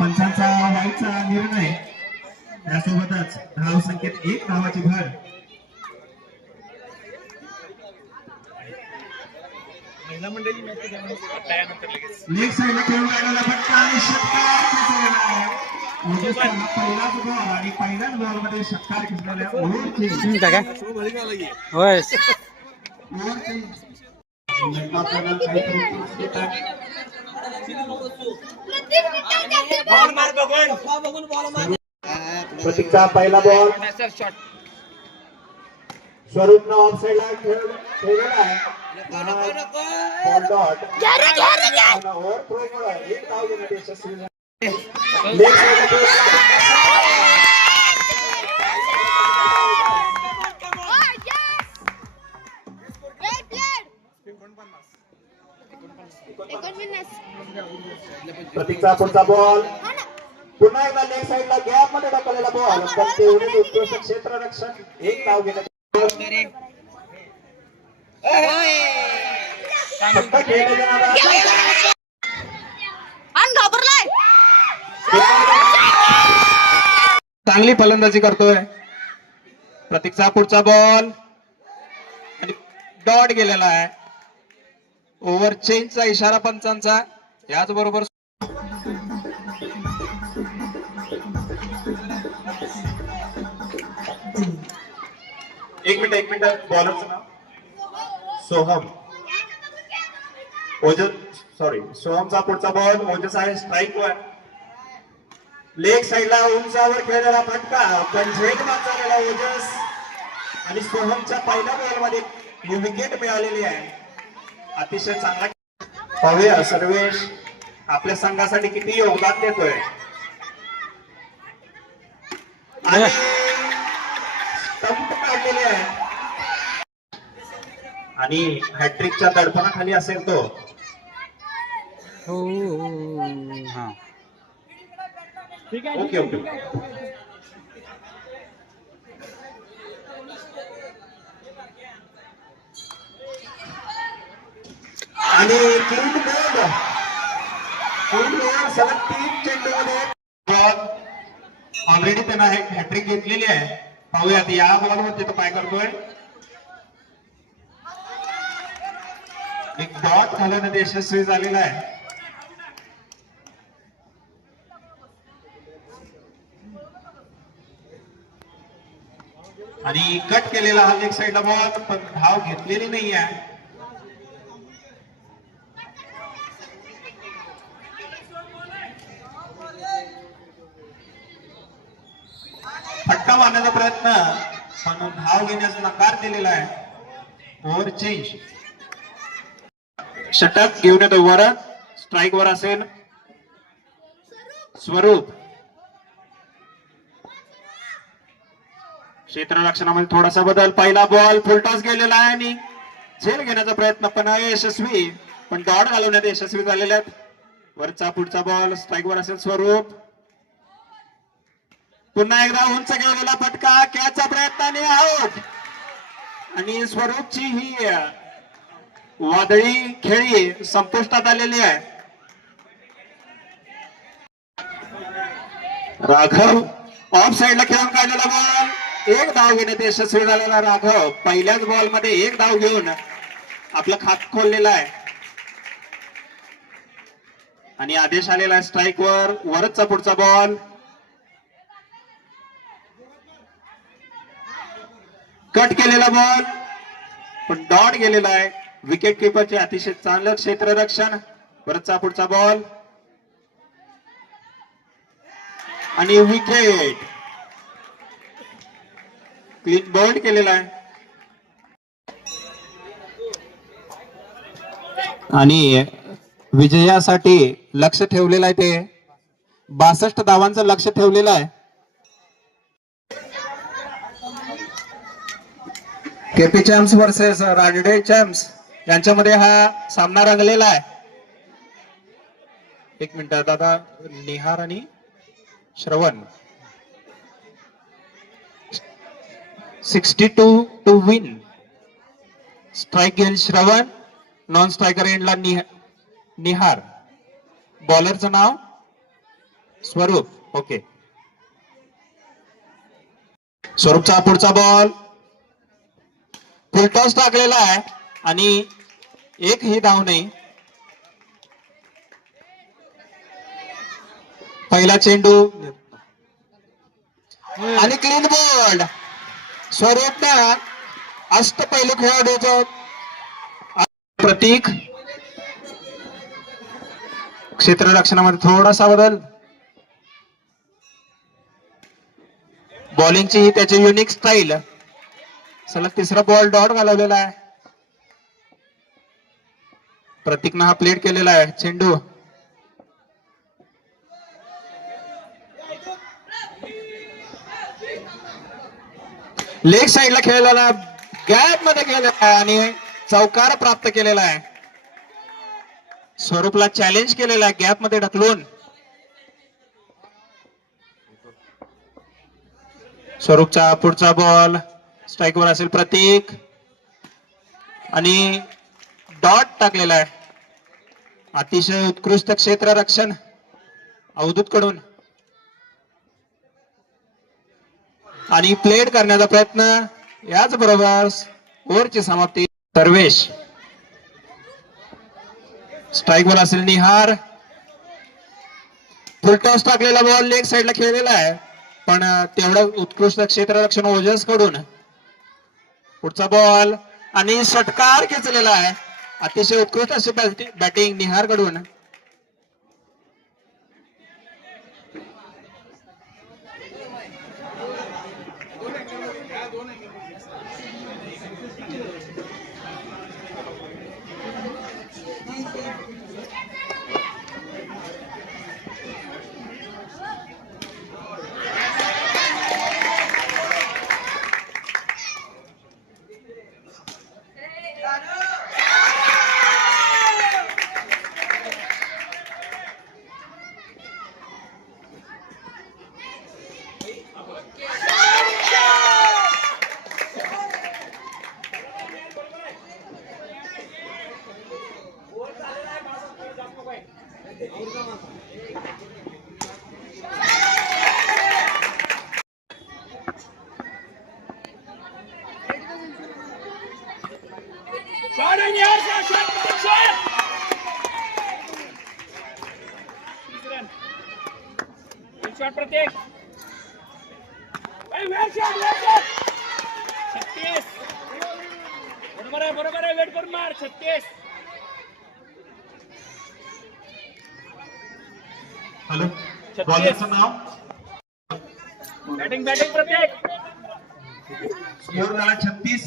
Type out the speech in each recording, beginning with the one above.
पंचांचा व्हायचा निर्णय त्यासोबतच धाव संख्येत 1 धावाची भर. लेग साईडला खेळून राहिलेला फटका आणि षटकार खेचलेला आहे. पहिलाच बॉल आणि पहिल्याच बॉल मध्ये षटकार खेचलेला प्रतीकचा पहिला बॉल स्वरूपनं ऑफ साईडला खेळलेला आहे. प्रतीकचा पुढचा बॉल पुन्हा एकदा लेग साईडला गॅप मध्ये टाकलेला बॉल पण तेवढे उत्कृष्ट क्षेत्ररक्षण 1 धाव घेण्यात चांगली फलंदाजी करतोय. प्रतीकचा पुढचा बॉल आणि डॉट गेलेला आहे. ओव्हर चेंजचा इशारा पंचांचा. याच बरोबर एक मिनिट बॉलरचं नाव सोहम ओजस. सॉरी, सोहमचा पुढचा बॉल ओजस आहे स्ट्राईक वर. लेग साईडला उंचावर खेळलेला फटका पण झेड मारलेला ओजस आणि सोहमच्या पहिल्या बॉल मध्ये विकेट मिळालेली आहे. अतिशय चांगला. पाहूया सर्वेश आपल्या संघासाठी किती योगदान देतोय. आणि स्टंप काढलेले आहे आणि हॅट्रिकच्या दडपणाखाली असेल तो. Okay okay. आणि क्लीन बोर्ड सलग 3 चेंडूमध्ये ऑलरेडी त्यांना हॅट्रिक घेतलेली आहे. पाहूयात या बॉलवरती तो काय करतोय. एक डॉट घालण्यात यशस्वी झालेला आहे. आणि कट केलेला हा लेग साईडला बॉल पण धाव घेतलेली नाही आहे. फटका मारण्याचा प्रयत्न पण धाव घेण्याचा नकार दिलेला आहे. Over change. षटक घेऊन येतो वर. स्ट्राईक वर असेल स्वरूप. क्षेत्ररक्षणामध्ये थोडासा बदल. पहिला बॉल फुलटॉस गेलेला आहे आणि झेल घेण्याचा प्रयत्न पण यशस्वी पण डॉट घालवण्यात यशस्वी झालेले आहेत. वरचा पुढचा बॉल स्ट्राईक वर असेल स्वरूप. पुन्हा एकदा उंच गेलेला फटका कॅचचा प्रयत्न आणि आउट. आणि स्वरूपची ही वादळी खेळी संपुष्टात आलेली आहे. राघव ऑफ साईडला खेळून काढलेला बॉल. 1 धाव घेण्यात यशस्वी झालेला राघव. पहिल्याच बॉल मध्ये 1 धाव घेऊन आपलं खात खोललेलं आहे. आणि आदेश आलेला आहे स्ट्राईक वर. वरचा पुढचा बॉल कट केलेला बॉल पण डॉट गेलेला आहे. विकेट किपरचे अतिशय चांगलं क्षेत्ररक्षण. वरचा पुढचा बॉल आणि विकेट. क्लीन बोल्ड केलेला आहे. आणि विजयासाठी लक्ष ठेवलेलं आहे ते 62 धावांचं लक्ष ठेवलेलं आहे. केपी चॅम्प्स वर्सेस राजडे चॅम्प्स यांच्यामध्ये हा सामना रंगलेला आहे. एक मिनिट दादा. निहार आणि श्रवण 62 टू विन. स्ट्राइक घेईल श्रवण. नॉन स्ट्रायकर एंडला निहार. बॉलरचं नाव स्वरूप ओके. स्वरूपचा पुढचा बॉल फुलटॉस टाकलेला आहे आणि एकही धाव नाही. पहिला चेंडू आणि क्लीन बोल्ड. स्वरूपनं अष्टपैलू खेळाडूचं प्रतीक. क्षेत्ररक्षणामध्ये थोडासा बदल. बॉलिंगची ही त्याची युनिक स्टाईल. सलग तिसरा बॉल डॉट घालवलेला आहे. प्रतीकनं हा प्लेट केलेला आहे. चेंडू लेग साइडला खेळलेला गॅप मध्ये केलेला आहे आणि चौकार प्राप्त केलेला आहे. स्वरूपला चॅलेंज केलेला आहे गॅप मध्ये ढकलून. स्वरूपचा पुढचा बॉल स्ट्राईकवर असेल. प्रतीक आणि डॉट टाकलेला आहे. अतिशय उत्कृष्ट क्षेत्ररक्षण अवधूत कडून आणि प्लेड करण्याचा प्रयत्न. याच बरोबर ओव्हरची समाप्ती. सर्वेश स्ट्राईकवर असेल. निहार फुलटॉस टाकलेला बॉल लेग साइडला खेळलेला आहे पण तेवढं उत्कृष्ट क्षेत्ररक्षण ओजस कडून. पुढचा बॉल आणि षटकार खेचलेला आहे. अतिशय उत्कृष्ट अशी बॅटिंग निहार कडून. प्रत्येक 36 बरोबर आहे वेट करून मार. 36 हॅलो बॉलरचं नाव बॅटिंग प्रत्येक. स्कोर झाला 36.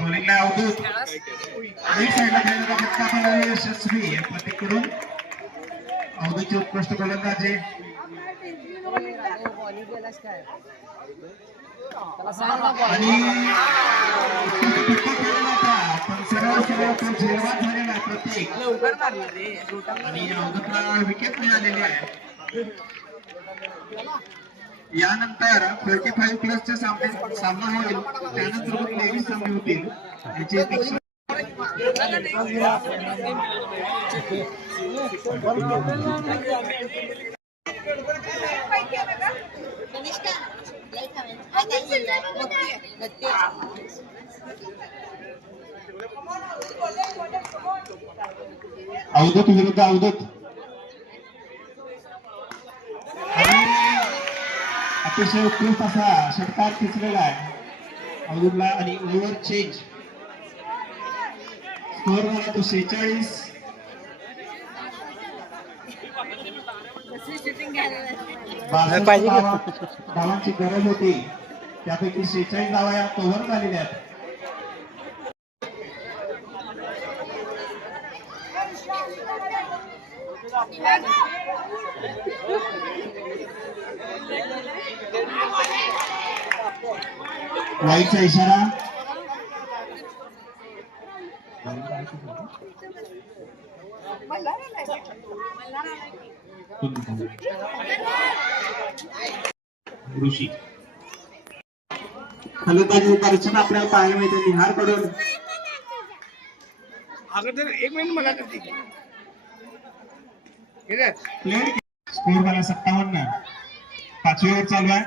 बॉलिंगला अवधूत. एक साईडला खेळणारा फटका पण यशस्वी प्रतीककडून. अवधूतची उत्कृष्ट गोलंदाजी. आणि पण सरळ तो झेलवाद झालेला प्रतीक आणि अवधूतला विकेट मिळालेली आहे. यानंतर 45 प्लसचे सामना होईल. त्यानंतर 23 सामने होतील. याची अपेक्षा अवधूत विरुद्ध अवधूत. अतिशय उत्कृष्ट असा षटकार खेचलेला आहे अवधूतला आणि ओव्हर चेंज. स्कोर झाला तो 46. धावांची गरज होती त्यापैकी 46 धावा या कव्हर झालेल्या आहेत. वाईटचा इशारा. ऋषी फलंदाजी दर्शन आपल्याला पाहायला मिळते निहार कडून. अगर 1 मिनिट मला करते प्लेड स्कोर झाला 57. 5वी ओव्हर चालू आहे.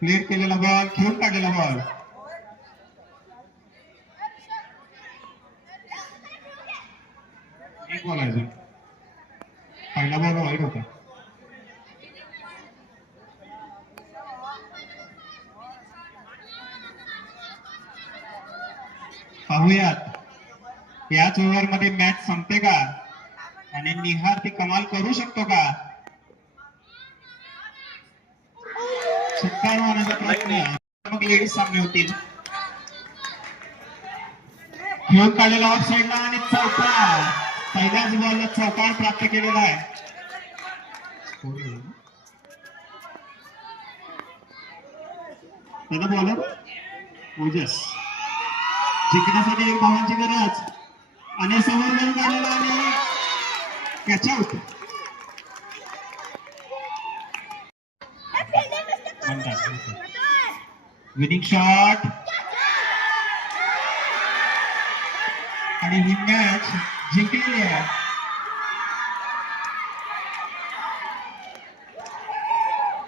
क्लिअर केलेला बॉल, खेळून काढलेला बॉल. एक बॉल आहे अजून. पहिला बॉल वाईट होता. पाहूयात याच ओव्हर मध्ये मॅच संपते का आणि निहार ती कमाल करू शकतो का. 57 रानाचा प्रयत्न. मग लेडीज सामने होतील. खेळून काढलेला ऑफ साईडला आणि चौकार. पहिल्याच बॉलला चौकार प्राप्त केलेला आहे. त्याला बॉलर ओजस. जिंकण्यासाठी एक धावांची गरज आणि समोर बॉल काढलेला आणि कॅच आउट. विनिंग शॉट आणि ही मॅच जिंकलेली आहे.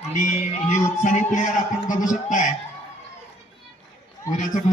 आणि हे उत्साही प्लेयर आपण बघू शकताय. उद्याचं